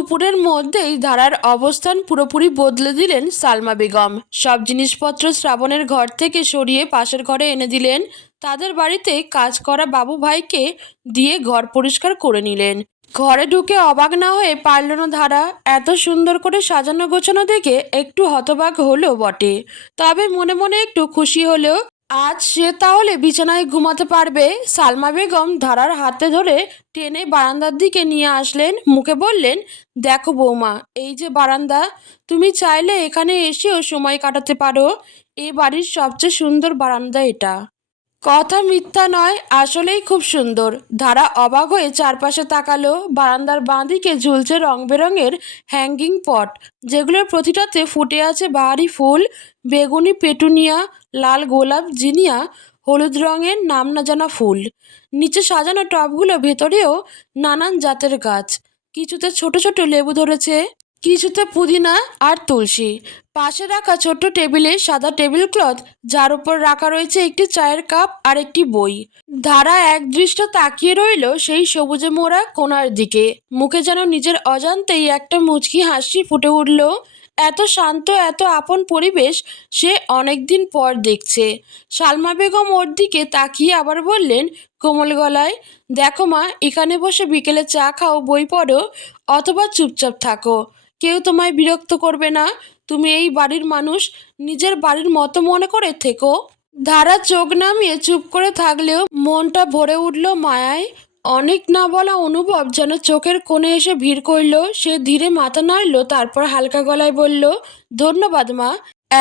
দুপুরের মধ্যেই ধারার অবস্থান পুরোপুরি বদলে দিলেন সালমা বেগম। সব জিনিসপত্র শ্রাবণের ঘর থেকে সরিয়ে পাশের ঘরে এনে দিলেন। তাদের বাড়িতে কাজ করা বাবু ভাইকে দিয়ে ঘর পরিষ্কার করে নিলেন। ঘরে ঢুকে অবাক না হয়ে পারল না ধারা। এত সুন্দর করে সাজানো গোছানো দেখে একটু হতবাক হলো বটে। তবে মনে মনে একটু খুশি হলেও আজ সে তাহলে বিছানায় ঘুমাতে পারবে? সালমা বেগম ধারার হাতে ধরে টেনে বারান্দার দিকে নিয়ে আসলেন। মুখে বললেন, দেখো বৌমা, এই যে বারান্দা, তুমি চাইলে এখানে এসেও সময় কাটাতে পারো। এ বাড়ির সবচেয়ে সুন্দর বারান্দা এটা। কথা মিথ্যা নয়, আসলেই খুব সুন্দর। ধারা অবাক হয়ে চারপাশে তাকালো বারান্দার বাঁদিকে ঝুলছে রং বেরঙের হ্যাঙ্গিং পট যেগুলোর প্রতিটাতে ফুটে আছে বাহারি ফুল, বেগুনি পেটুনিয়া, লাল গোলাপ জিনিয়া, হলুদ রঙের নাম না জানা ফুল। নিচে সাজানো টবগুলো ভেতরেও নানান জাতের গাছ। কিছুতে ছোট ছোট লেবু ধরেছে, কিছুতে পুদিনা আর তুলসী। পাশে রাখা ছোট্ট টেবিলে সাদা টেবিল ক্লথ যার উপর রাখা রয়েছে একটি চায়ের কাপ আর একটি বই। ধারা একদৃষ্ট তাকিয়ে রইল সেই সবুজে মোড়া কোণার দিকে। মুখে যেন নিজের অজান্তেই একটা মুচকি হাসি ফুটে উঠল। এত শান্ত, এত আপন পরিবেশ সে অনেকদিন পর দেখছে। সালমা বেগম ওর দিকে তাকিয়ে আবার বললেন, কোমল গলায়, দেখো মা, এখানে বসে বিকেলে চা খাও, বই পড়ো, অথবা চুপচাপ থাকো। কেউ তোমায় বিরক্ত করবে না। তুমি এই বাড়ির মানুষ। নিজের বাড়ির মতো মনে করে থেকো। ধারা চোখ নামিয়ে চুপ করে থাকলেও মনটা ভরে উঠল মায়ায়। অনেক না বলা অনুভব যেন চোখের কোণে এসে ভিড় করল। সে ধীরে মাথা নাড়ল, তারপর হালকা গলায় বলল, ধন্যবাদ মা।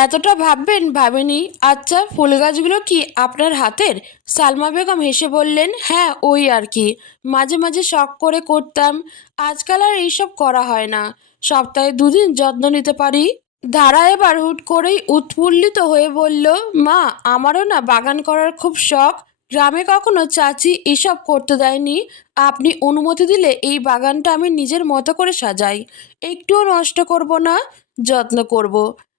এতটা ভাববেন, ভাবেনি। আচ্ছা ফুল গাছগুলো কি আপনার হাতের? সালমা বেগম হেসে বললেন হ্যাঁ ওই আর কি। মাঝে মাঝে শখ করে করতাম। আজকাল আর এইসব করা হয় না। সপ্তাহে দুদিন যত্ন নিতে পারি? ধারা এবার হুট করেই উৎফুল্লিত হয়ে বলল, মা, আমারও না বাগান করার খুব শখ। গ্রামে কখনো চাচি এসব করতে দেয়নি। আপনি অনুমতি দিলে এই বাগানটা আমি নিজের মতো করে সাজাই। একটুও নষ্ট করব না? যত্ন করব।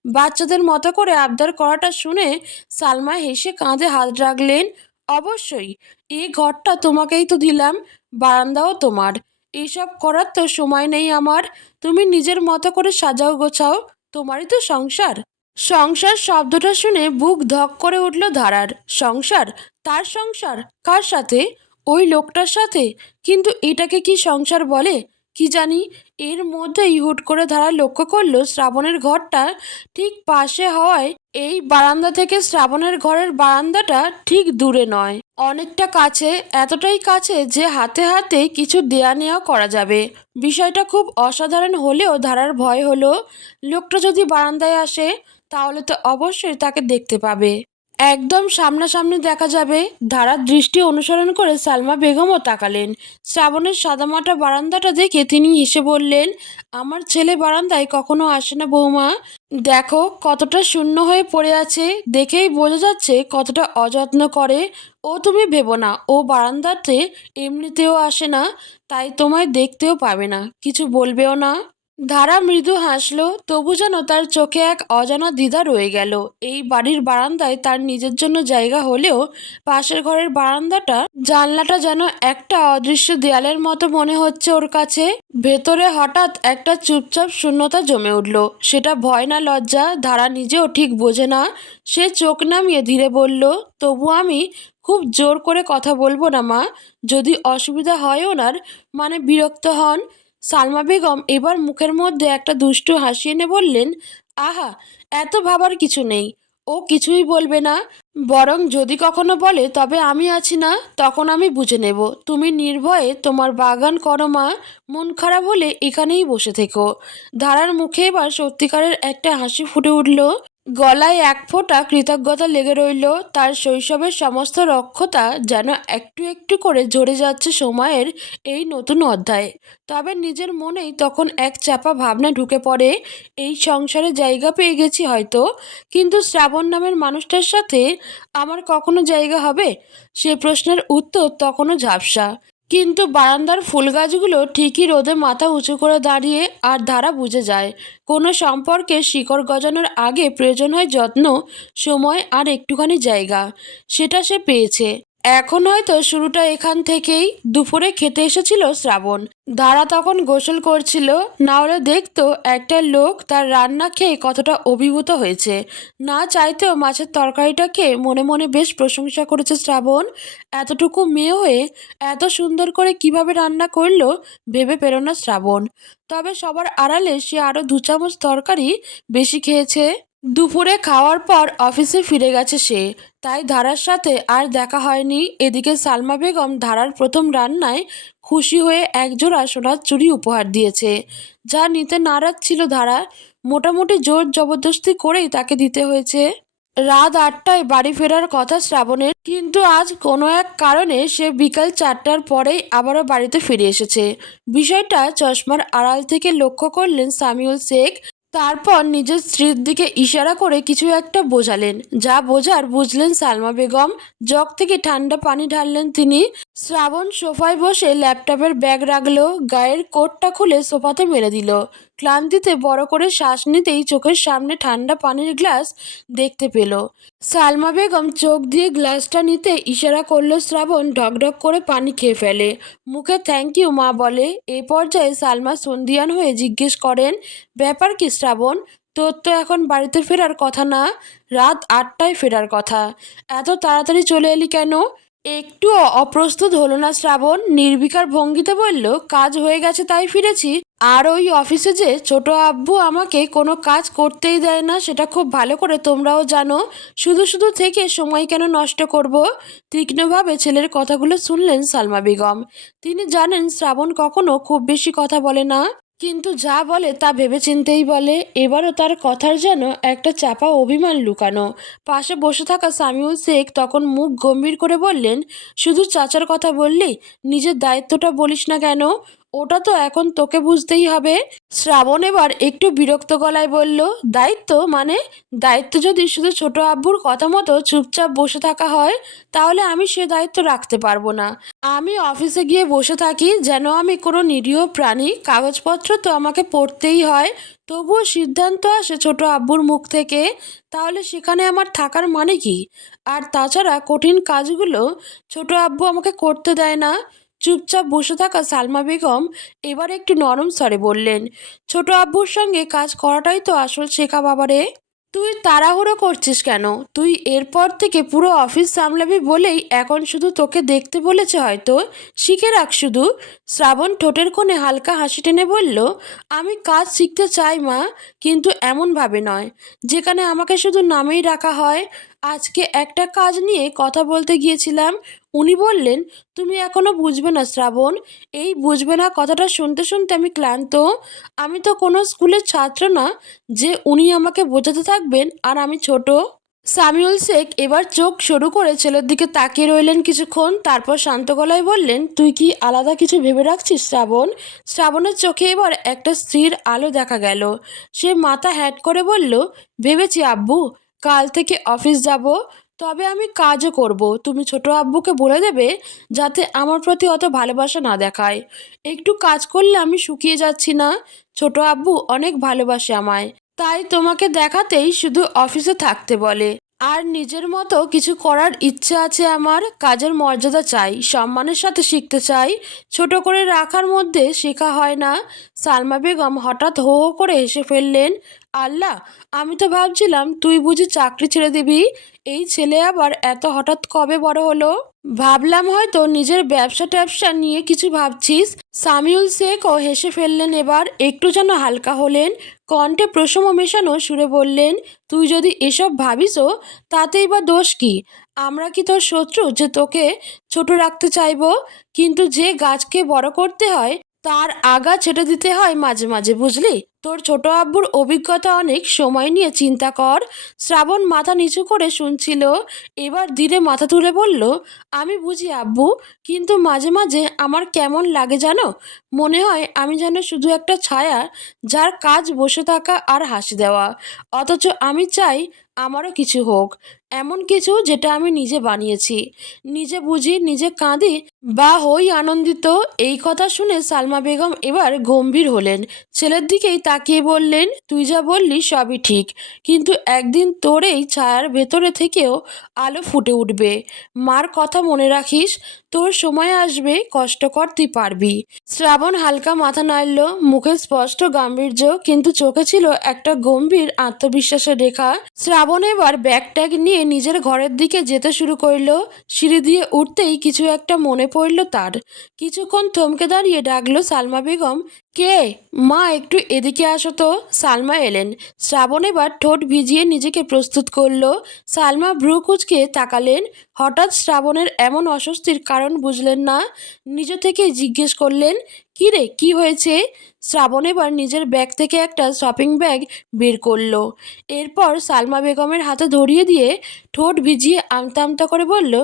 বাচ্চাদের মতো করে আবদার করাটা শুনে সালমা হেসে কাঁধে হাত রাখলেন, অবশ্যই। এই ঘরটা তোমাকেই তো দিলাম, বারান্দাও তোমার। এসব করার তো সময় নেই আমার। তুমি নিজের মতো করে সাজাও, গোছাও। তোমারই তো সংসার। সংসার শব্দটা শুনে বুক ধক করে উঠল ধারার। সংসার? তার সংসার? কার সাথে? ওই লোকটার সাথে? কিন্তু এটাকে কি সংসার বলে? কি জানি? এর মধ্যেই হুট করে ধারা লক্ষ্য করল শ্রাবণের ঘরটা ঠিক পাশে হওয়ায় এই বারান্দা থেকে শ্রাবণের ঘরের বারান্দাটা ঠিক দূরে নয়। অনেকটা কাছে, এতটাই কাছে যে হাতে হাতে কিছু দেয়া নেওয়া করা যাবে। বিষয়টা খুব অসাধারণ হলেও ধারার ভয় হলো, লোকটা যদি বারান্দায় আসে, তাহলে তো অবশ্যই তাকে দেখতে পাবে। একদম সামনাসামনি দেখা যাবে। ধারার দৃষ্টি অনুসরণ করে সালমা বেগমও তাকালেন। শ্রাবণের সাদামাটা বারান্দাটা দেখে তিনি হেসে বললেন, আমার ছেলে বারান্দায় কখনো আসে না বৌমা। দেখো কতটা শূন্য হয়ে পড়ে আছে। দেখেই বোঝা যাচ্ছে কতটা অযত্ন করে। ও তুমি ভেবো না, ও বারান্দাতে এমনিতেও আসে না, তাই তোমায় দেখতেও পাবে না। কিছু বলবেও না। ধারা মৃদু হাসলো, তবু যেন তার চোখে এক অজানা দ্বিধা রয়ে গেল। এই বাড়ির বারান্দায় তার নিজের জন্য জায়গা হলেও পাশের ঘরের বারান্দাটা, জানলাটা যেন একটা অদৃশ্য দেয়ালের মতো মনে হচ্ছে ওর কাছে। ভেতরে হঠাৎ একটা চুপচাপ শূন্যতা জমে উঠল। সেটা ভয় না লজ্জা, ধারা নিজেও ঠিক বোঝে না। সে চোখ নামিয়ে ধীরে বলল, তবু আমি খুব জোর করে কথা বলব না মা। যদি অসুবিধা হয় ওনার মানে বিরক্ত হন। সালমা বেগম এবার মুখের মধ্যে একটা দুষ্টু হাসি এনে বললেন, আহা, এত ভাবার কিছু নেই। ও কিছুই বলবে না। বরং যদি কখনো বলে তবে আমি আছি না, তখন আমি বুঝে নেব। তুমি নির্ভয়ে তোমার বাগান করো মা, মন খারাপ হলে এখানেই বসে থেকো। ধারার মুখে এবার সত্যিকারের একটা হাসি ফুটে উঠল। গলায় এক ফোঁটা কৃতজ্ঞতা লেগে রইল। তার শৈশবের সমস্ত রক্ষতা যেন একটু একটু করে ঝরে যাচ্ছে সময়ের এই নতুন অধ্যায়ে। তবে নিজের মনেই তখন এক চাপা ভাবনা ঢুকে পড়ে, এই সংসারে জায়গা পেয়ে গেছি হয়তো, কিন্তু শ্রাবণ নামের মানুষটার সাথে আমার কখনো জায়গা হবে? সে প্রশ্নের উত্তর তখনও ঝাপসা। কিন্তু বারান্দার ফুল গাছগুলো ঠিকই রোদে মাথা উঁচু করে দাঁড়িয়ে আর ধারা বুঝে যায়। কোনো সম্পর্কে শিকড় গজানোর আগে প্রয়োজন হয় যত্ন, সময় আর একটুখানি জায়গা। সেটা সে পেয়েছে। এখন হয়তো শুরুটা এখান থেকেই দুপুরে খেতে এসেছিল শ্রাবণ। ধারা তখন গোসল করছিল, না হলে দেখতো একটা লোক তার রান্না খেয়ে কতটা অভিভূত হয়েছে। না চাইতেও মাছের তরকারিটাকে মনে মনে বেশ প্রশংসা করেছে শ্রাবণ। এতটুকু মেয়ে হয়ে এত সুন্দর করে কীভাবে রান্না করল ভেবে পেল না শ্রাবণ। তবে সবার আড়ালে সে আরও দু চামচ তরকারি বেশি খেয়েছে। দুপুরে খাওয়ার পর অফিসে ফিরে গেছে সে। তাই ধারার সাথে আর দেখা হয়নি। এদিকে সালমা বেগম ধারার প্রথম রান্নায় খুশি হয়ে একজোড়া সোনার চুরি উপহার দিয়েছে, যা নিতে নারাজ ছিল ধারা। মোটামুটি জোর জবরদস্তি করেই তাকে দিতে হয়েছে। রাত আটটায় বাড়ি ফেরার কথা শ্রাবণের, কিন্তু আজ কোনো এক কারণে সে বিকাল চারটার পরেই আবারও বাড়িতে ফিরে এসেছে। বিষয়টা চশমার আড়াল থেকে লক্ষ্য করলেন সামিউল শেখ তারপর নিজের স্ত্রীর দিকে ইশারা করে কিছু একটা বোঝালেন। যা বোঝার বুঝলেন সালমা বেগম। জগ থেকে ঠান্ডা পানি ঢাললেন তিনি। শ্রাবণ সোফায় বসে ল্যাপটপের ব্যাগ রাখল গায়ের কোটটা খুলে সোফাতে মেরে দিল। ক্লান্তিতে বড় করে শ্বাস নিতেই চোখের সামনে ঠান্ডা পানির গ্লাস দেখতে পেল। সালমা বেগম চোখ দিয়ে গ্লাসটা নিতে ইশারা করল শ্রাবণ ঢকঢক করে পানি খেয়ে ফেলে। মুখে থ্যাংক ইউ মা বলে। এই পর্যায়ে সালমা সন্ধিয়ান হয়ে জিজ্ঞেস করেন, ব্যাপার কি শ্রাবণ? তোর তো এখন বাড়িতে ফেরার কথা না। রাত আটটায় ফেরার কথা। এত তাড়াতাড়ি চলে এলি কেন? একটুও অপ্রস্তুত হলো না শ্রাবণ। নির্বিকার ভঙ্গিতে বলল, কাজ হয়ে গেছে তাই ফিরেছি। আর ওই অফিসে যে ছোট আব্বু আমাকে কোনো কাজ করতেই দেয় না, সেটা খুব ভালো করে তোমরাও জানো। শুধু শুধু থেকে সময় কেন নষ্ট করব? তীক্ষ্ণভাবে ছেলের কথাগুলো শুনলেন সালমা বেগম। তিনি জানেন শ্রাবণ কখনো খুব বেশি কথা বলে না। কিন্তু যা বলে তা ভেবেচিন্তেই বলে। এবারও তার কথার যেন একটা চাপা অভিমান লুকানো। পাশে বসে থাকা সামিউল শেখ তখন মুখ গম্ভীর করে বললেন, শুধু চাচার কথা বললি, নিজের দায়িত্বটা বলিস না কেন? ওটা তো এখন তোকে বুঝতেই হবে। শ্রাবণ এবার একটু বিরক্ত গলায় বলল, দায়িত্ব? মানে? দায়িত্ব যদি শুধু ছোট আব্বুর কথা মতো চুপচাপ বসে থাকা হয়, তাহলে আমি সে দায়িত্ব রাখতে পারব না। আমি অফিসে গিয়ে বসে থাকি, যেন আমি কোনো নিরীহ প্রাণী, কাগজপত্র তো আমাকে পড়তেই হয়। তবুও সিদ্ধান্ত আসে ছোট আব্বুর মুখ থেকে, তাহলে সেখানে আমার থাকার মানে কি? আর তাছাড়া কঠিন কাজগুলো ছোট আব্বু আমাকে করতে দেয় না। চুপচাপ বসে থাকা সালমা বেগম এবার একটু নরম স্বরে বললেন, ছোট আব্বুর সঙ্গে কাজ করাটাই তো আসল শেখা বাবারে তুই তাড়াহুড়ো করছিস কেন? তুই এরপর থেকে পুরো অফিস সামলাবি বলেই এখন শুধু তোকে দেখতে বলেছে হয়তো। শিখে রাখ শুধু। শ্রাবণ ঠোঁটের কোণে হালকা হাসি টেনে বলল, আমি কাজ শিখতে চাই মা, কিন্তু এমনভাবে নয়। যেখানে আমাকে শুধু নামেই রাখা হয় আজকে একটা কাজ নিয়ে কথা বলতে গিয়েছিলাম। উনি বললেন, তুমি এখনও বুঝবে না শ্রাবণ। এই বুঝবে না কথাটা শুনতে শুনতে আমি ক্লান্ত। আমি তো কোনো স্কুলের ছাত্র না যে উনি আমাকে বোঝাতে থাকবেন আর আমি ছোট। সামিউল শেখ এবার চোখ সরু করে ছেলের দিকে তাকিয়ে রইলেন কিছুক্ষণ। তারপর শান্ত গলায় বললেন, তুই কি আলাদা কিছু ভেবে রাখছিস শ্রাবণ? শ্রাবণের চোখে এবার একটা স্ত্রীর আলো দেখা গেল। সে মাথা হ্যাট করে বলল, ভেবেছি আব্বু কাল থেকে অফিস যাব, তবে আমি কাজও করব। তুমি ছোট আব্বুকে বলে দেবে যাতে আমার প্রতি অত ভালোবাসা না দেখায়। একটু কাজ করলে আমি শুকিয়ে যাচ্ছি না। ছোট আব্বু অনেক ভালোবাসে আমায়। তাই তোমাকে দেখাতেই শুধু অফিসে থাকতে বলে। আর নিজের মতো কিছু করার ইচ্ছে আছে আমার, কাজের মর্যাদা চাই, সম্মানের সাথে শিখতে চাই। ছোট করে রাখার মধ্যে শেখা হয় না। সালমা বেগম হঠাৎ হো হো করে হেসে ফেললেন আল্লাহ, আমি তো ভাবছিলাম তুই বুঝি চাকরি ছেড়ে দিবি। এই ছেলে আবার এত হঠাৎ কবে বড় হলো? ভাবলাম হয়তো নিজের ব্যবসা ট্যাবসা নিয়ে কিছু ভাবছিস। সামিউল শেখও হেসে ফেললেন এবার, একটু যেন হালকা হলেন। কণ্ঠে প্রসম মেশানো সুরে বললেন, তুই যদি এসব ভাবিসও তাতেই বা দোষ কি? আমরা কি তোর শত্রু যে তোকে ছোট রাখতে চাইব? কিন্তু যে গাছকে বড় করতে হয় তার আগা ছেড়ে দিতে হয় মাঝে মাঝে, বুঝলি? তোর ছোট আব্বুর অভিজ্ঞতা অনেক, সময় নিয়ে চিন্তা কর। শ্রাবণ মাথা নিচু করে শুনছিল, এবার ধীরে মাথা তুলে বলল, আমি বুঝি আব্বু, কিন্তু মাঝে মাঝে আমার কেমন লাগে জানো? মনে হয় আমি যেন শুধু একটা ছায়া যার কাজ বসে থাকা আর হাসি দেওয়া। অথচ আমি চাই আমারও কিছু হোক, এমন কিছু যেটা আমি নিজে বানিয়েছি। নিজে বুঝি, নিজে কাঁদি বা হই আনন্দিত, এই কথা শুনে সালমা বেগম এবার গম্ভীর হলেন। ছেলের দিকেই তাকিয়ে বললেন, তুই যা বললি সবই ঠিক, কিন্তু একদিন তোর এই ছায়ার ভেতরে থেকেও আলো ফুটে উঠবে। মার কথা মনে রাখিস, তোর সময় আসবে, কষ্টকর তুই পারবি। শ্রাবণ হালকা মাথা নাড়ল, মুখে স্পষ্ট গাম্ভীর্য, কিন্তু চোখে ছিল একটা গম্ভীর আত্মবিশ্বাসের রেখা। শ্রাবণ এবার ব্যাগ ট্যাগ নিয়ে নিজের ঘরের দিকে যেতে শুরু করল। সিঁড়ি দিয়ে উঠতেই কিছু একটা মনে পড়ল তার। কিছুক্ষণ থমকে দাঁড়িয়ে ডাকলো সালমা বেগম, কে? মা, একটু এদিকে আসো তো। সালমা এলেন। শ্রাবণ এবার ঠোঁট ভিজিয়ে নিজেকে প্রস্তুত করল। সালমা ভ্রু কুচকে তাকালেন। হঠাৎ শ্রাবণের এমন অস্বস্তির কারণ বুঝলেন না। নিজে থেকে জিজ্ঞেস করলেন, কী রে, কী হয়েছে? শ্রাবণ এবার নিজের ব্যাগ থেকে একটা শপিং ব্যাগ বের করল। এরপর সালমা বেগমের হাতে ধরিয়ে দিয়ে ঠোঁট ভিজিয়ে আমতা আমতা করে বলল,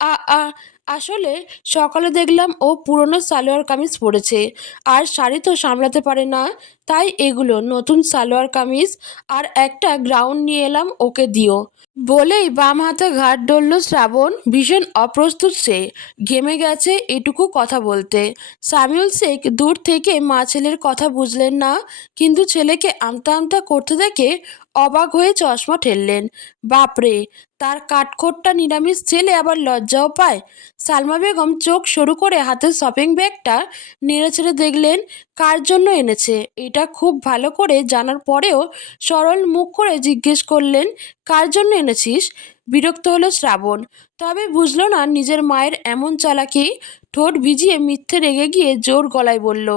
আ আ আসলে সকালে দেখলাম ও পুরনো সালোয়ার কামিজ পরেছে। আর শাড়ি তো সামলাতে পারে না। তাই এগুলো নতুন সালোয়ার কামিজ আর একটা গ্রাউন্ড নিয়ে এলাম, ওকে দিও। বলেই বাম হাতে ঘাট ডলল শ্রাবণ, ভীষণ অপ্রস্তুত সে। ঘেমে গেছে এটুকু কথা বলতে। সামিউল শেখ দূর থেকে মা ছেলের কথা বুঝলেন না, কিন্তু ছেলেকে আমতা আমতা করতে দেখে অবাক হয়ে চশমা ঠেললেন। বাপরে, তার কাঠখোট্টা নিরামিষ ছেলে আবার লজ্জাও পায়। সালমা বেগম চোখ সরু করে হাতের শপিং ব্যাগটা নেড়েচেড়ে দেখলেন, কার জন্য এনেছে? এটা খুব ভালো করে জানার পরেও সরল মুখ করে জিজ্ঞেস করলেন, কার জন্য এনেছিস? বিরক্ত হলো শ্রাবণ। তবে বুঝলো না নিজের মায়ের এমন চালাকি। ঠোঁট ভিজিয়ে মিথ্যে রেগে গিয়ে জোর গলায় বলল,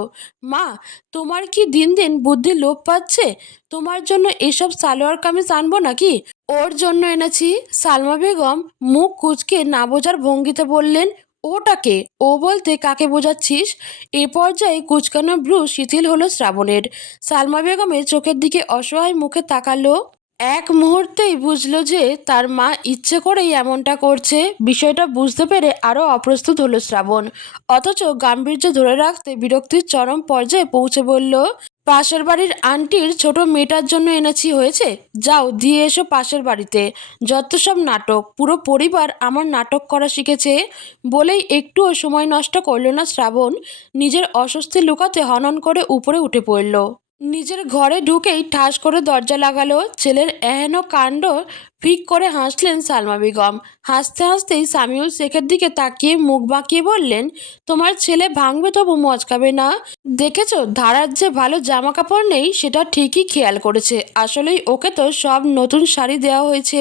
মা, তোমার কি দিন দিন বুদ্ধি লোপ পাচ্ছে? তোমার জন্য এসব সালোয়ার কামিজ আনব নাকি? ওর জন্য এনেছি। সালমা বেগম মুখ কুচকে না বোঝার ভঙ্গিতে বললেন ওটাকে ও বলতে কাকে বোঝাচ্ছিস? এ পর্যায়ে কুচকানো ব্রু শিথিল হলো শ্রাবণের। সালমা বেগমের চোখের দিকে অসহায় মুখে তাকালো। এক মুহূর্তেই বুঝলো যে তার মা ইচ্ছে করেই এমনটা করছে। বিষয়টা বুঝতে পেরে আরও অপ্রস্তুত হলো শ্রাবণ। অথচ গাম্ভীর্য ধরে রাখতে বিরক্তির চরম পর্যায়ে পৌঁছে বলল, পাশের বাড়ির আন্টির ছোট মেয়েটার জন্য এনেছি হয়েছে। যাও, দিয়ে এসো পাশের বাড়িতে। যত সব নাটক, পুরো পরিবার আমার নাটক করা শিখেছে। বলেই একটুও সময় নষ্ট করল না শ্রাবণ। নিজের অস্বস্তি লুকাতে হনন করে উপরে উঠে পড়ল। নিজের ঘরে ঢুকেই ঠাস করে দরজা লাগালো ছেলের এহেন কাণ্ড ফিক করে হাসলেন সালমা বেগম। হাসতে হাসতেই সামিউল শেখের দিকে তাকিয়ে মুখ বাঁকিয়ে বললেন, তোমার ছেলে ভাঙবে তবু মচকাবে না। দেখেছ, ধারার যে ভালো জামা কাপড় নেই, সেটা ঠিকই খেয়াল করেছে। আসলেই ওকে তো সব নতুন শাড়ি দেওয়া হয়েছে,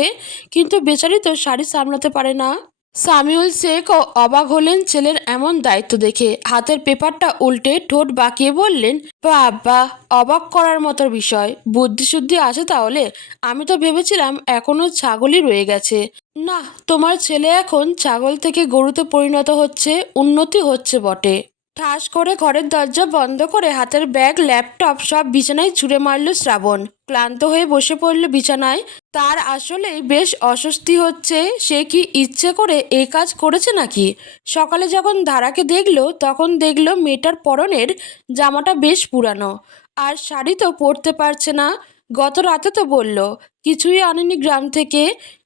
কিন্তু বেচারি তো শাড়ি সামলাতে পারে না। সামিউল শেখও অবাক হলেন ছেলের এমন দায়িত্ব দেখে। হাতের পেপারটা উল্টে ঠোঁট বাঁকিয়ে বললেন, বাবা, অবাক করার মতো বিষয়। বুদ্ধিশুদ্ধি আছে তাহলে? আমি তো ভেবেছিলাম এখনও ছাগলই রয়ে গেছে। না, তোমার ছেলে এখন ছাগল থেকে গরুতে পরিণত হচ্ছে, উন্নতি হচ্ছে বটে। ঠাস করে ঘরের দরজা বন্ধ করে হাতের ব্যাগ, ল্যাপটপ সব বিছানায় ছুঁড়ে মারল শ্রাবণ। ক্লান্ত হয়ে বসে পড়ল বিছানায়। তার আসলে বেশ অস্বস্তি হচ্ছে। সে কি ইচ্ছে করে এ কাজ করেছে নাকি? সকালে যখন ধারাকে দেখল, তখন দেখল মেয়েটার পরনের জামাটা বেশ পুরানো। আর শাড়ি তো পরতে পারছে না। গত রাতে তো বলল, কিছুই আনেনি গ্রাম থেকে।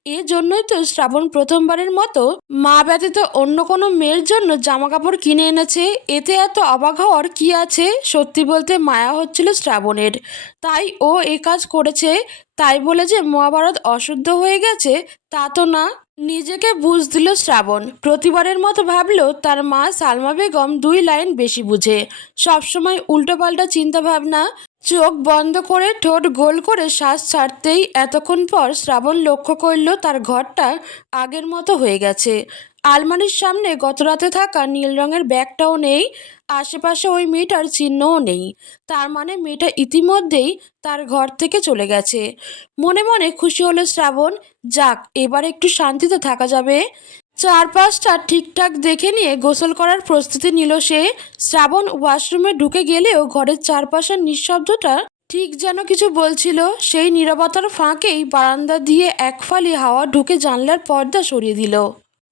এ জন্যই তো শ্রাবণ প্রথমবারের মতো মা ব্যতীত অন্য কোনো মেয়ের জন্য জামা কাপড় কিনে এনেছে। এতে এত অবাক হওয়ার কি আছে? সত্যি বলতে মায়া হচ্ছিল শ্রাবণের। তাই ও এ কাজ করেছে। তাই বলে যে মহাভারত অশুদ্ধ হয়ে গেছে, তা তো না। নিজেকে বুঝ দিল শ্রাবণ। প্রতিবারের মতো ভাবলো তার মা সালমা বেগম দুই লাইন বেশি বুঝে। সবসময় উল্টোপাল্টা চিন্তা ভাবনা চোখ বন্ধ করে ঠোঁট গোল করে শ্বাস ছাড়তেই এতক্ষণ পর শ্রাবণ লক্ষ্য করল তার ঘরটা আগের মতো হয়ে গেছে। আলমারির সামনে গতরাতে থাকা নীল রঙের ব্যাগটাও নেই, আশেপাশে ওই মেয়েটার চিহ্নও নেই। তার মানে মেয়েটা ইতিমধ্যেই তার ঘর থেকে চলে গেছে। মনে মনে খুশি হলো শ্রাবণ, যাক, এবার একটু শান্তিতে থাকা যাবে। চারপাশটা ঠিকঠাক দেখে নিয়ে গোসল করার প্রস্তুতি নিল সে। শ্রাবণ ওয়াশরুমে ঢুকে গেলেও ঘরের চারপাশের নিঃশব্দটা ঠিক যেন কিছু বলছিল। সেই নীরবতার ফাঁকেই বারান্দা দিয়ে এক ফালি হাওয়া ঢুকে জানলার পর্দা সরিয়ে দিল।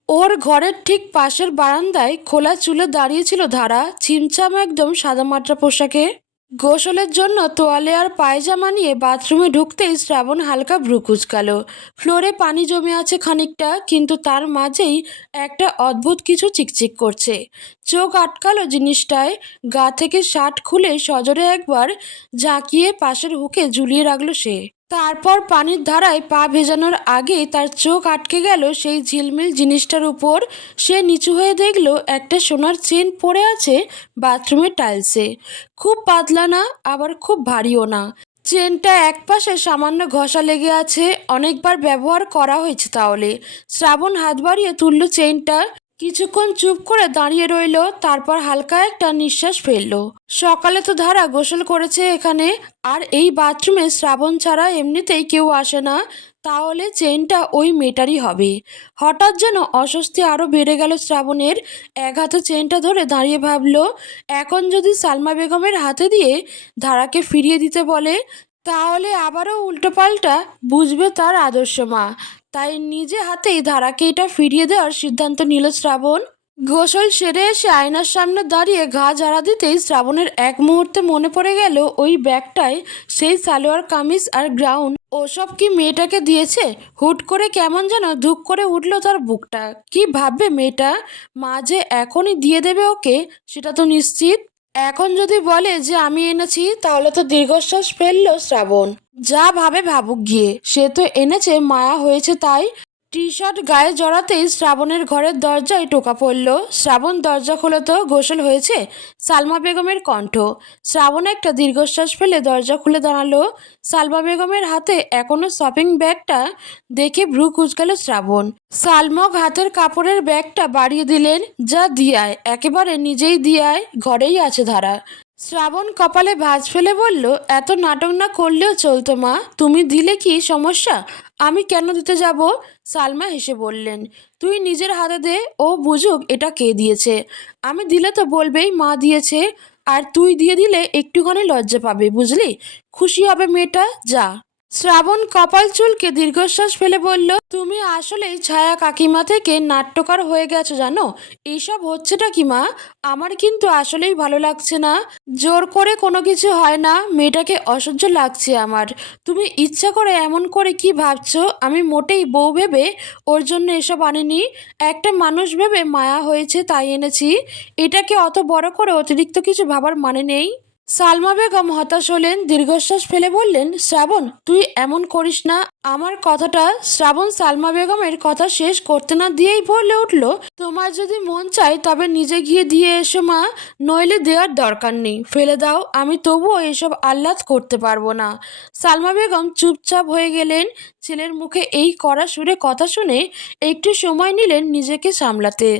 ওর ঘরের ঠিক পাশের বারান্দায় খোলা চুলে দাঁড়িয়েছিল ধারা, ছিমছাম একদম সাদামাটা পোশাকে। গোসলের জন্য তোয়ালে আর পায়জামা নিয়ে বাথরুমে ঢুকতেই শ্রাবণ হালকা ভ্রু কুচকালো ফ্লোরে পানি জমে আছে খানিকটা, কিন্তু তার মাঝেই একটা অদ্ভুত কিছু চিকচিক করছে। চোখ আটকালো জিনিসটায়, গা থেকে শার্ট খুলে সজরে একবার ঝাঁকিয়ে পাশের হুকে ঝুলিয়ে রাখল সে। তারপর পানির ধারায় পা ভেজানোর আগে তার চোখ আটকে গেল সেই ঝিলমিল জিনিসটার উপর। সে নিচু হয়ে দেখল একটা সোনার চেন পড়ে আছে বাথরুমের টাইলসে। খুব পাতলা না, আবার খুব ভারীও না। চেনটা একপাশে সামান্য ঘষা লেগে আছে, অনেকবার ব্যবহার করা হয়েছে তাহলে। শ্রাবণ হাত বাড়িয়ে তুলল চেনটা। কিছুক্ষণ চুপ করে দাঁড়িয়ে রইল, তারপর হালকা একটা নিঃশ্বাস ফেলল। সকালে তো ধারা গোসল করেছে এখানে, আর এই বাথরুমে শ্রাবণ ছাড়া এমনিতেই কেউ আসে না, তাহলে চেনটা ওই মেয়েটারই হবে। হঠাৎ যেন অস্বস্তি আরও বেড়ে গেল শ্রাবণের, এক হাতে চেনটা ধরে দাঁড়িয়ে ভাবলো, এখন যদি সালমা বেগমের হাতে দিয়ে ধারাকে ফিরিয়ে দিতে বলে, তাহলে আবারও উল্টোপাল্টা বুঝবে তার আদর্শ মা। তাই নিজে হাতেই ধারাকে এটা ফিরিয়ে দেওয়ার সিদ্ধান্ত নিল শ্রাবণ। গোসল সেরে এসে আয়নার সামনে দাঁড়িয়ে ঘা ঝাড়া দিতেই শ্রাবণের এক মুহূর্তে মনে পড়ে গেল ওই ব্যাগটায় সেই সালোয়ার, কামিজ আর গ্রাউন্ড ওসব কি মেয়েটাকে দিয়েছে? হুট করে কেমন যেন ধুক করে উঠল তার বুকটা। কি ভাববে মেয়েটা? মা যে এখনই দিয়ে দেবে ওকে, সেটা তো নিশ্চিত। এখন যদি বলে যে আমি এনেছি, তাহলে তো দীর্ঘশ্বাস ফেলল শ্রাবণ। যা ভাবে ভাবুক গিয়ে। সে তো এনেছে, মায়া হয়েছে তাই। টি শার্ট গায়ে জড়াতেই শ্রাবণের ঘরের দরজায় টোকা পড়ল। শ্রাবণ দরজা খোলে তো গোসল হয়েছে, সালমা বেগমের কণ্ঠ। শ্রাবণ একটা দীর্ঘশ্বাস ফেলে দরজা খুলে দাঁড়াল। সালমা বেগমের হাতে এখনও শপিং ব্যাগটা দেখে ভ্রু কুচকালো শ্রাবণ। সালমক হাতের কাপড়ের ব্যাগটা বাড়িয়ে দিলেন, যা দিয়ায়, একেবারে নিজেই দিয়ায়, ঘরেই আছে ধারা। শ্রাবণ কপালে ভাঁজ ফেলে বলল, এত নাটক না করলেও চলতো মা। তুমি দিলে কি সমস্যা? আমি কেন দিতে যাব? সালমা হেসে বললেন, তুই নিজের হাতে দে, ও বুঝুক এটা কে দিয়েছে। আমি দিলে তো বলবেই মা দিয়েছে, আর তুই দিয়ে দিলে একটুখানি লজ্জা পাবে, বুঝলি? খুশি হবে মেয়েটা, যা। শ্রাবণ কপাল চুলকে দীর্ঘশ্বাস ফেলে বলল, তুমি আসলেই ছায়া কাকিমা থেকে নাট্যকার হয়ে গেছো জানো? এইসব হচ্ছেটা কি মা? আমার কিন্তু আসলেই ভালো লাগছে না। জোর করে কোনো কিছু হয় না। মেয়েটাকে অসহ্য লাগছে আমার। তুমি ইচ্ছা করে এমন করে কি ভাবছ? আমি মোটেই বউ ভেবে ওর জন্য এসব আনিনি। একটা মানুষ ভেবে মায়া হয়েছে তাই এনেছি। এটাকে অত বড় করে অতিরিক্ত কিছু ভাবার মানে নেই। সালমা বেগম হতাশ হলেন, দীর্ঘশ্বাস ফেলে বললেন, শ্রাবণ, তুই এমন করিস না। আমার কথাটা শ্রাবণ সালমা বেগমের কথা শেষ করতে না দিয়েই বলে উঠল, তোমার যদি মন চায় তবে নিজে গিয়ে দিয়ে এসো মা, নইলে দেওয়ার দরকার নেই। ফেলে দাও, আমি তবুও এসব আহ্লাদ করতে পারব না। সালমা বেগম চুপচাপ হয়ে গেলেন। ছেলের মুখে এই কড়া সুরে কথা শুনে একটু সময় নিলেন নিজেকে সামলাতে।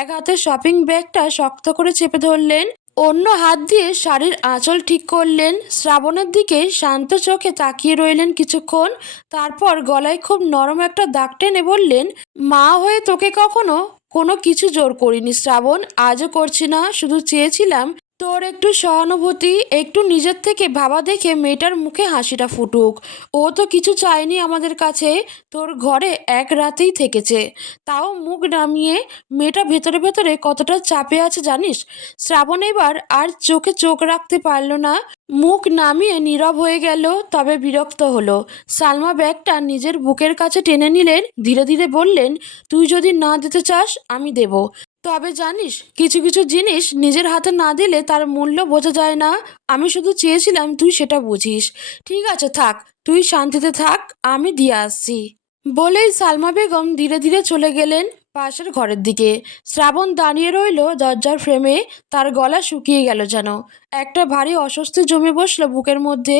এক হাতে শপিং ব্যাগটা শক্ত করে চেপে ধরলেন। অন্য হাত দিয়ে শাড়ির আঁচল ঠিক করলেন, শ্রাবণের দিকে শান্ত চোখে তাকিয়ে রইলেন কিছুক্ষণ, তারপর গলায় খুব নরম একটা দাগ টেনে বললেন, মা হয়ে তোকে কখনো কোনো কিছু জোর করিনি শ্রাবণ, আজও করছি না, শুধু চেয়েছিলাম তোর একটু সহানুভূতি, একটু নিজের থেকে ভাবা দেখে মেয়েটার মুখে হাসিটা ফুটুক। ও তো কিছু চায়নি আমাদের কাছে, তোর ঘরে এক রাতেই থেকেছে। তাও মুখ নামিয়ে মেয়েটা ভেতরে ভেতরে কতটা চাপে আছে জানিস? শ্রাবণ এবার আর চোখে চোখ রাখতে পারল না। মুখ নামিয়ে নীরব হয়ে গেল, তবে বিরক্ত হলো। সালমা ব্যাগটা নিজের বুকের কাছে টেনে নিলেন, ধীরে ধীরে বললেন, তুই যদি না দিতে চাস, আমি দেব। তবে জানিস, কিছু কিছু জিনিস নিজের হাতে না দিলে তার মূল্য বোঝা যায় না। আমি শুধু চেয়েছিলাম তুই সেটা বুঝিস। ঠিক আছে, থাক, তুই শান্তিতে থাক, আমি দিয়ে আসছি। বলেই সালমা বেগম ধীরে ধীরে চলে গেলেন পাশের ঘরের দিকে। শ্রাবণ দাঁড়িয়ে রইল দরজার ফ্রেমে, তার গলা শুকিয়ে গেল যেন। একটা ভারী অস্বস্তি জমে বসল বুকের মধ্যে।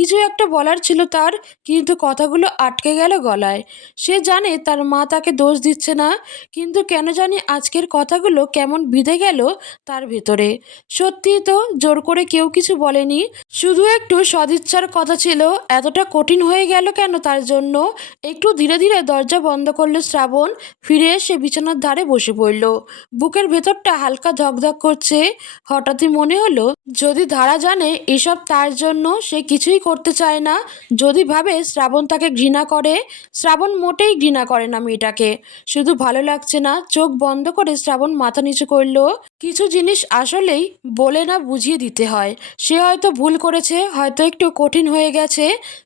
কিছু একটা বলার ছিল তার, কিন্তু কথাগুলো আটকে গেল গলায়। সে জানে তার মা তাকে দোষ দিচ্ছে না, কিন্তু কেন জানি আজকের কথাগুলো কেমন বিঁধে গেল তার ভেতরে। সত্যিই তো জোর করে কেউ কিছু বলেনি, শুধু একটু সদিচ্ছার কথা ছিল, এতটা কঠিন হয়ে গেল কেন তার জন্য? একটু ধীরে ধীরে দরজা বন্ধ করল শ্রাবণ, ফিরে এসে বিছানার ধারে বসে পড়ল। বুকের ভেতরটা হালকা ধকধক করছে, হঠাৎই মনে হলো, যদি ধারা জানে এসব তার জন্য সে কিছুই করতে চায় না। যদি ভাবে শ্রাবণ তাকে ঘৃণা করে, শ্রাবণ মোটেই ঘৃণা করে না মেয়েটাকে। শুধু ভালো লাগছে না, চোখ বন্ধ করে শ্রাবণ মাথা নিচু করল। কিছু জিনিস আসলেই বলে না বুঝিয়ে দিতে হয়। সে হয়তো ভুল করেছে, হয়তো একটু কঠিন হয়ে গেছে।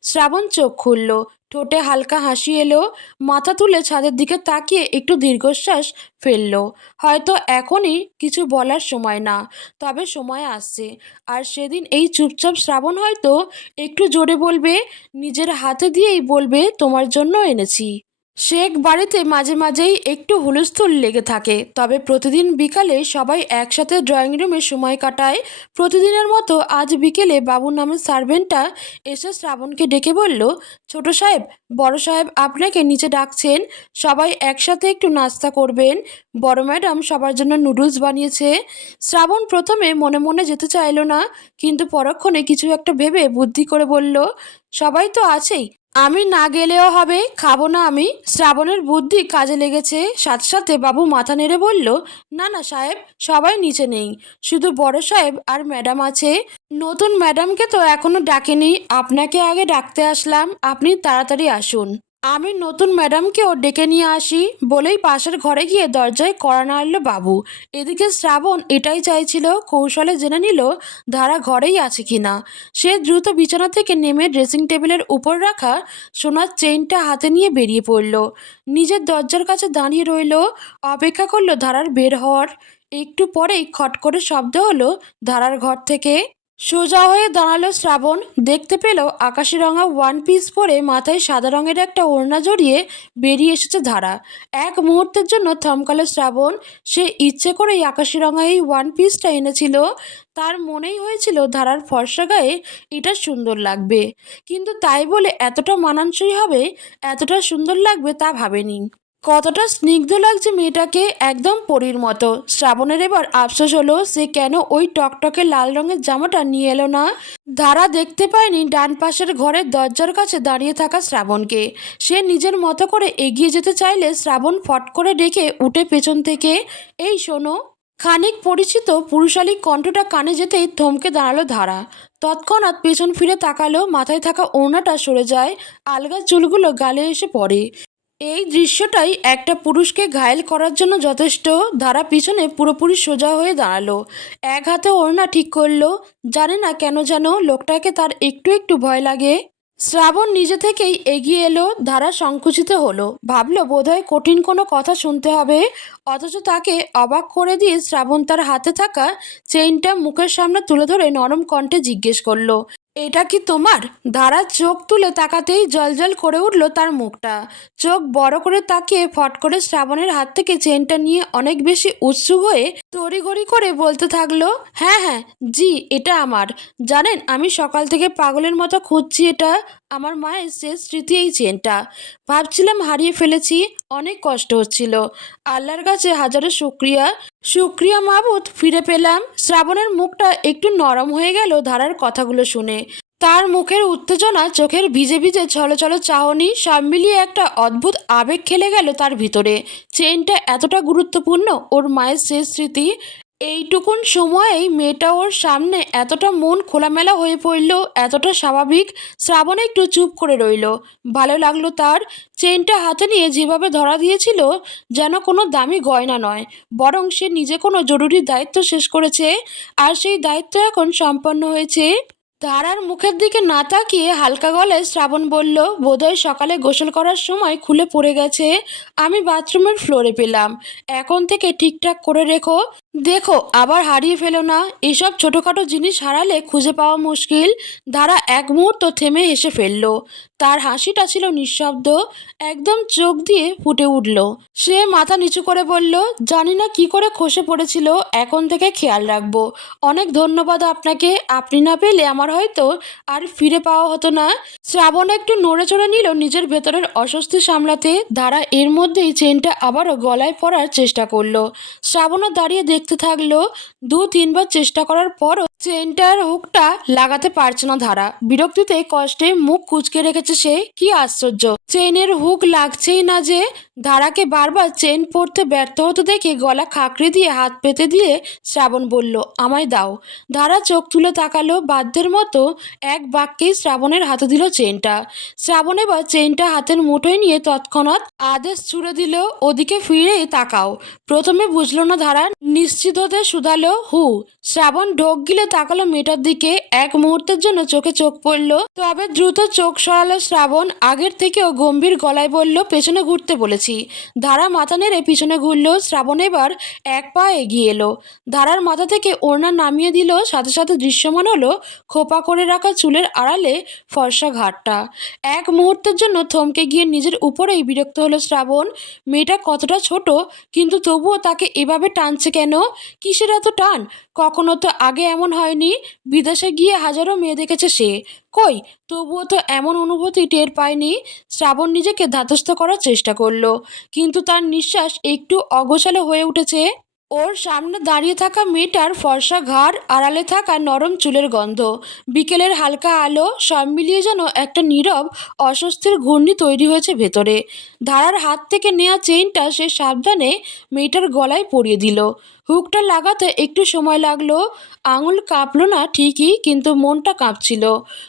শ্রাবণ চোখ খুলল। ঠোঁটে হালকা হাসি এলো, মাথা তুলে ছাদের দিকে তাকিয়ে একটু দীর্ঘশ্বাস ফেলল। হয়তো এখনই কিছু বলার সময় না, তবে সময় আসছে। আর সেদিন এই চুপচাপ শ্রাবণ হয়তো একটু জোরে বলবে, নিজের হাতে দিয়েই বলবে, তোমার জন্য এনেছি। শেখ বাড়িতে মাঝে মাঝেই একটু হুলস্থুল লেগে থাকে। তবে প্রতিদিন বিকালে সবাই একসাথে ড্রয়িং রুমে সময় কাটায়। প্রতিদিনের মতো আজ বিকেলে বাবু নামের সার্ভেন্টটা এসে শ্রাবণকে ডেকে বলল, ছোট সাহেব, বড় সাহেব আপনাকে নিচে ডাকছেন। সবাই একসাথে একটু নাস্তা করবেন। বড় ম্যাডাম সবার জন্য নুডলস বানিয়েছে। শ্রাবণ প্রথমে মনে মনে যেতে চাইলো না, কিন্তু পরক্ষণে কিছু একটা ভেবে বুদ্ধি করে বলল, সবাই তো আছেই। আমি না গেলেও হবে, খাব না আমি। শ্রাবণের বুদ্ধি কাজে লেগেছে। সাথে সাথে বাবু মাথা নেড়ে বলল, না না সাহেব, সবাই নিচে নেই। শুধু বড় সাহেব আর ম্যাডাম আছে। নতুন ম্যাডামকে তো এখনও ডাকেনি। আপনাকে আগে ডাকতে আসলাম। আপনি তাড়াতাড়ি আসুন। আমি নতুন ম্যাডামকেও ডেকে নিয়ে আসি। বলেই পাশের ঘরে গিয়ে দরজায় কড়া নাড়ল বাবু। এদিকে শ্রাবণ এটাই চাইছিল, কৌশলে জেনে নিল ধারা ঘরেই আছে কিনা। সে দ্রুত বিছানা থেকে নেমে ড্রেসিং টেবিলের উপর রাখা সোনার চেইনটা হাতে নিয়ে বেরিয়ে পড়ল। নিজের দরজার কাছে দাঁড়িয়ে রইল, অপেক্ষা করল ধারার বের হওয়ার। একটু পরেই খট করে শব্দ হলো ধারার ঘর থেকে। সোজা হয়ে দাঁড়াল শ্রাবণ। দেখতে পেল আকাশি রঙা ওয়ান পিস পরে মাথায় সাদা রঙের একটা ওড়না জড়িয়ে বেরিয়ে এসেছে ধারা। এক মুহূর্তের জন্য থমকালো শ্রাবণ। সে ইচ্ছে করেই আকাশি রঙা এই ওয়ান পিসটা এনেছিল। তার মনেই হয়েছিল ধারার ফর্সা গায়ে এটা সুন্দর লাগবে। কিন্তু তাই বলে এতটা মানানসই হবে, এতটা সুন্দর লাগবে তা ভাবেনি। কতটা স্নিগ্ধ লাগছে মেয়েটাকে একদম পরীর মতো। শ্রাবণের এবার আফসোস হলো, সে কেন ওই টকটকে লাল রঙের জামাটা নিয়ে এলো না? ধারা দেখতে পায়নি ডান পাশের ঘরের দরজার কাছে দাঁড়িয়ে থাকা শ্রাবণকে। সে নিজের মতো করে এগিয়ে যেতে চাইলে শ্রাবণ ফট করে ডেকে উঠে পেছন থেকে, এই শোনো। খানিক পরিচিত পুরুষালী কণ্ঠটা কানে যেতেই থমকে দাঁড়াল ধারা। তৎক্ষণাৎ পেছন ফিরে তাকালো, মাথায় থাকা ওড়নাটা সরে যায়, আলগা চুলগুলো গালে এসে পড়ে। এই দৃশ্যটাই একটা পুরুষকে ঘায়েল করার জন্য যথেষ্ট। ধারা পিছনে পুরোপুরি সোজা হয়ে দাঁড়াল। এক হাতে ওড়না ঠিক করল। জানে না কেন যেন লোকটাকে তার একটু একটু ভয় লাগে। শ্রাবণ নিজে থেকেই এগিয়ে এলো, ধারা সংকুচিত হলো। ভাবলো, বোধহয় কঠিন কোনো কথা শুনতে হবে। অথচ তাকে অবাক করে দিয়ে শ্রাবণ তার হাতে থাকা চেইনটা মুখের সামনে তুলে ধরে নরম কণ্ঠে জিজ্ঞেস করল এটা কি তোমার? ধারা চোখ তুলে তাকাতেই জলজল করে উঠল তার মুখটা। চোখ বড় করে তাকিয়ে ফট করে শ্রাবণের হাত থেকে চেনটা নিয়ে অনেক বেশি উৎসুক হয়ে তড়িঘড়ি করে বলতে থাকল হ্যাঁ হ্যাঁ জি, এটা আমার। জানেন, আমি সকাল থেকে পাগলের মতো খুঁজছি এটা। আমার মায়ের শেষ স্মৃতি এই চেনটা। ভাবছিলাম হারিয়ে ফেলেছি, অনেক কষ্ট হচ্ছিল। আল্লাহর কাছে হাজারো শুক্রিয়া। শুক্রিয়া মাবুদ ফিরে পেলাম। শ্রাবণের মুখটা একটু নরম হয়ে গেল ধারার কথাগুলো শুনে। তার মুখের উত্তেজনা, চোখের ভিজে ভিজে ছলছল চাহনি সব মিলিয়ে একটা অদ্ভুত আবেগ খেলে গেল তার ভিতরে। চেনটা এতটা গুরুত্বপূর্ণ, ওর মায়ের শেষ স্মৃতি, এইটুকুন সময়েই মেয়েটা ওর সামনে এতটা মন খোলামেলা হয়ে পড়ল, এতটা স্বাভাবিক, শ্রাবণ একটু চুপ করে রইল। ভালো লাগল তার চেনটা হাতে নিয়ে যেভাবে ধরা দিয়েছিল, যেন কোনো দামি গয়না নয়, বরং সে নিজে কোনো জরুরি দায়িত্ব শেষ করেছে, আর সেই দায়িত্ব এখন সম্পন্ন হয়েছে তারার মুখের দিকে না তাকিয়ে হালকা গলায় শ্রাবণ বলল, বোধহয় সকালে গোসল করার সময় খুলে পড়ে গেছে। আমি বাথরুমের ফ্লোরে পেলাম। এখন থেকে ঠিকঠাক করে রেখো। দেখো, আবার হারিয়ে ফেলো না। এসব ছোটোখাটো জিনিস হারালে খুঁজে পাওয়া মুশকিল। ধারা এক মুহূর্ত থেমে হেসে ফেলল। তার হাসিটা ছিল নিঃশব্দ। একদম চোখ দিয়ে ফুটে উঠল। সে মাথা নিচু করে বলল, জানি না কি করে খসে পড়েছিল, এখন থেকে খেয়াল রাখব। অনেক ধন্যবাদ আপনাকে। আপনি না পেলে আমার হয়তো আর ফিরে পাওয়া হতো না। শ্রাবণ একটু নড়ে চড়ে নিল নিজের ভেতরের অস্বস্তি সামলাতে। ধারা এর মধ্যেই চেনটা আবারও গলায় পড়ার চেষ্টা করল। শ্রাবণও দাঁড়িয়ে দেখতে থাকল দু তিনবার চেষ্টা করার পরও চেনটার হুকটা লাগাতে পারছে না ধারা। বিরক্তিতে কষ্টে মুখ কুচকে রেখেছে সে। কি আশ্চর্য। চেনের হুক লাগছেই না যে ধারাকে বারবার চেন পড়তে ব্যর্থ হতে দেখে গলা খাকড়ে দিয়ে হাত পেতে দিয়ে শ্রাবণ বলল, আমায় দাও। ধারা চোখ তুলে তাকালো বাধ্যের মতো এক বাক্যেই শ্রাবণের হাতে দিল চেনটা। শ্রাবণ এবার চেনটা হাতের মুঠোয় নিয়ে তৎক্ষণাৎ আদেশ ছুড়ে দিল, ওদিকে ফিরে তাকাও। প্রথমে বুঝলো না ধারা, নিশ্চিত হতে শুধালো, হু। শ্রাবণ ঢোক গিলে তাকালো মেয়েটার দিকে। এক মুহূর্তের জন্য চোখে চোখ পড়ল, তবে দ্রুত চোখ সরালো শ্রাবণ। আগের থেকেও গম্ভীর গলায় বলল, পেছনে ঘুরতে বলেছি। ধারা মাথা নেড়ে পিছনে ঘুরলো, শ্রাবণ এবার এক পা এগিয়ে এলো। ধারার মাথা থেকে ওড়না নামিয়ে দিল, সাথে সাথে দৃশ্যমান হলো খোপা করে রাখা চুলের আড়ালে ফর্সা ঘাটটা। এক মুহূর্তের জন্য থমকে গিয়ে নিজের উপরেই বিরক্ত হলো শ্রাবণ। মেয়েটা কতটা ছোট, কিন্তু তবুও তাকে এভাবে টানছে কেন? কিসের এত টান? কখনো তো আগে এমন হয়নি। বিদেশে গিয়ে হাজারো মেয়ে দেখেছে সে। কই, তবুও তো এমন অনুভূতি টের পায়নি। শ্রাবণ নিজেকে ধাতস্থ করার চেষ্টা করল। কিন্তু তার নিঃশ্বাস একটু অগোছালো হয়ে উঠেছে। ওর সামনে দাঁড়িয়ে থাকা মেয়েটার ফর্সা ঘাড়, আড়ালে থাকা নরম চুলের গন্ধ। বিকেলের হালকা আলো সব মিলিয়ে যেন একটা নীরব, অস্বস্তির ঘূর্ণি তৈরি হয়েছে ভেতরে। ধারার হাত থেকে নেওয়া চেইনটা সে সাবধানে মেয়েটার গলায় পরিয়ে দিল। হুকটা লাগাতে একটু সময় লাগল, আঙুল কাঁপলো না ঠিকই, কিন্তু মনটা কাঁপছিল।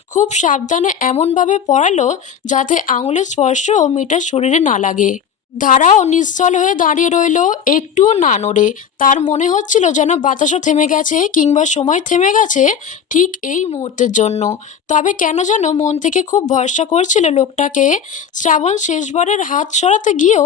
খুব সাবধানে এমনভাবে পড়ালো যাতে আঙুলের স্পর্শও মেয়েটার শরীরে না লাগে। ধারাও নিশ্চল হয়ে দাঁড়িয়ে রইল, একটুও না নড়ে। তার মনে হচ্ছিল যেন বাতাসও থেমে গেছে কিংবা সময় থেমে গেছে ঠিক এই মুহূর্তের জন্য। তবে কেন যেন মন থেকে খুব ভরসা করছিল লোকটাকে। শ্রাবণ শেষবারের হাত সরাতে গিয়েও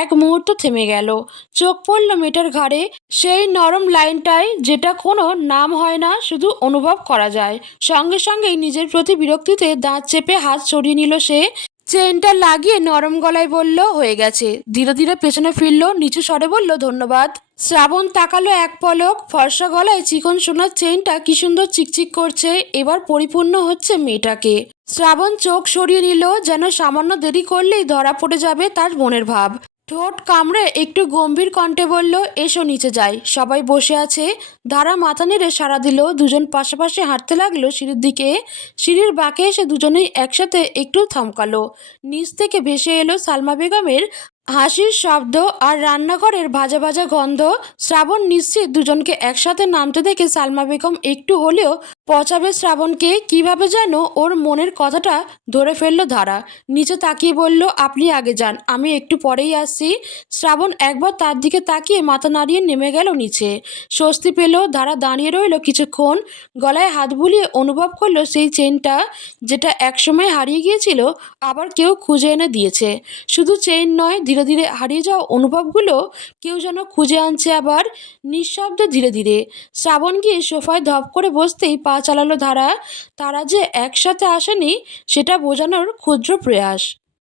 এক মুহূর্ত থেমে গেল। চোখ পড়ল মেয়েটার ঘাড়ে। সেই নরম লাইনটায় যেটা কোনো নাম হয় না, শুধু অনুভব করা যায়। সঙ্গে সঙ্গেই নিজের প্রতি বিরক্তিতে দাঁত চেপে হাত সরিয়ে নিল সে। চেনটা লাগিয়ে নরম গলায় বলল, হয়ে গেছে। ধীরে ধীরে পেছনে ফিরল, নিচু স্বরে বলল, ধন্যবাদ। শ্রাবণ তাকালো এক পলক, ফর্সা গলায় চিকন সোনার চেনটা কি সুন্দর চিকচিক করছে, এবার পরিপূর্ণ হচ্ছে মেয়েটাকে। শ্রাবণ চোখ সরিয়ে নিল, যেন সামান্য দেরি করলেই ধরা পড়ে যাবে তার মনের ভাব। ঠোঁট কামড়ে একটু গম্ভীর কণ্ঠে বলল, এসো নিচে যাই। সবাই বসে আছে। ধারা মাথা নেড়ে সাড়া দিল। দুজন পাশাপাশি হাঁটতে লাগল সিঁড়ির দিকে। সিঁড়ির বাঁকে এসে দুজনেই একসাথে একটু থমকালো। নিচ থেকে ভেসে এলো সালমা বেগমের হাসির শব্দ আর রান্নাঘরের ভাজা ভাজা গন্ধ, শ্রাবণ নিশ্চিত দুজনকে একসাথে নামতে দেখে সালমা বেগম একটু হলেও পচাবে শ্রাবণকে, কীভাবে যেন ওর মনের কথাটা ধরে ফেলল ধারা। নিচে তাকিয়ে বলল, আপনি আগে যান, আমি একটু পরেই আসছি। শ্রাবণ একবার তার দিকে তাকিয়ে মাথা নাড়িয়ে নেমে গেল নিচে। স্বস্তি পেল, ধারা দাঁড়িয়ে রইল কিছুক্ষণ, গলায় হাত বুলিয়ে অনুভব করল সেই চেনটা, যেটা একসময় হারিয়ে গিয়েছিল, আবার কেউ খুঁজে এনে দিয়েছে। শুধু চেন নয় ধীরে ধীরে হারিয়ে যাওয়া অনুভবগুলো কেউ যেন খুঁজে আনছে আবার নিঃশব্দে ধীরে ধীরে। শ্রাবণ গিয়ে সোফায় ধপ করে বসতেই পা চালালো ধারা তারা যে একসাথে আসেনি, সেটা বোঝানোর ক্ষুদ্র প্রয়াস।